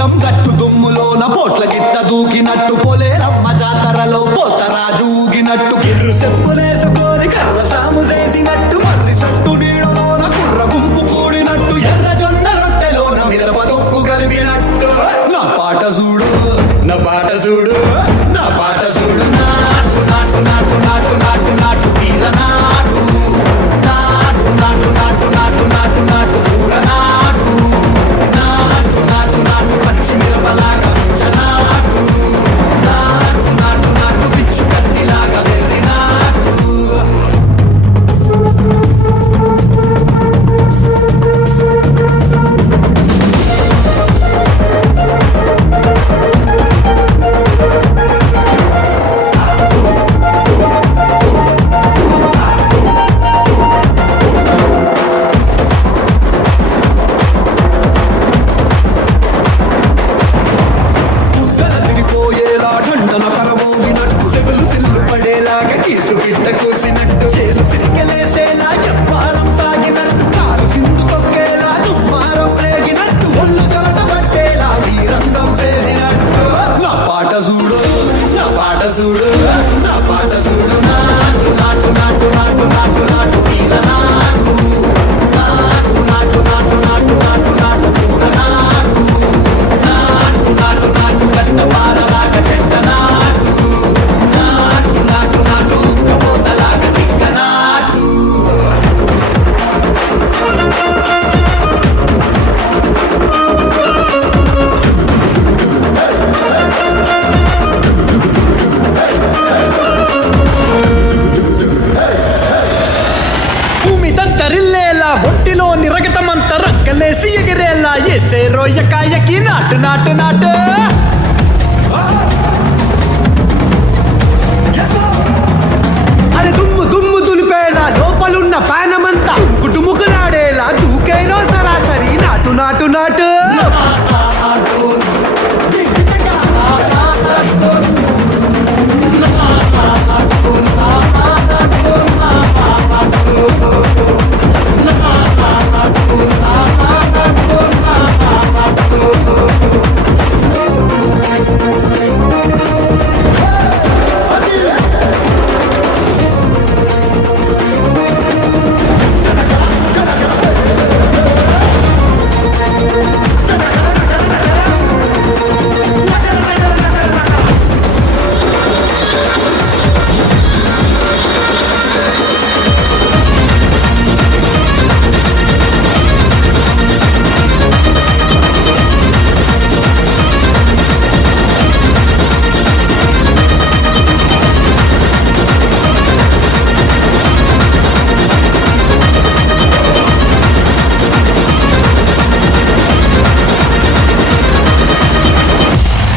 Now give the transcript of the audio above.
పొలం గట్టు దుమ్ములోన పోట్ల గిట్ట దూకినట్టు పొలేరమ్మ జాతరలో పోతరాజు ఊగినట్టు గిర్రు చెప్పులేసుకొని కర్ర సాము చేసినట్టు మర్రి సట్టు నీడలోన కుర్ర గుంపు కూడినట్టు ఎర్ర జొన్న రొట్టెలోన మిరప దొక్కు కలిపినట్టు నా పాట చూడు నా పాట చూడు నా పాట చూడు నాటు నాటు నాటు నాటు నాటు నాటు తీర నాటు నాటు నాటు నాటు నాటు నాటు నాటు ఊర నాటు నాటు నాటు నాటు పచ్చి మిరపలాగా నాటు నాటు నాటు నాటు పిచ్చు కత్తిలాగా వెర్రి నాటు కీసు గిట్ట కూసినట్టు చేలు సిరికెలేసేలా చెప్పారం సాగినట్టు కాలు సింధు తొక్కేలా దుమ్మారం రేగినట్టు ఒళ్ళు చోట పట్టేలా ఈ రంగం చేసినట్టు నా పాట చూడు నా పాట చూడు నా పాట చూడు నాటు నాటు నాటు నాటు నాటు నాటు తీర నాటు నాటు నాటు నాటు నాటు నాటు నాటు పూర నాటు నాటు నాటు నాటు గట్ట పారలాగా చెట్ట నాటు నాటు నాటు నాటు ఉక్కపోతలాగా తిక్క నాటు భూమి దద్దరిల్లేలా ఒంటిలోని రగతమంతా రక్కలేసి ఎగిరేలా ఎసే రోయ్యకాయకి నాటు నాటు నాటు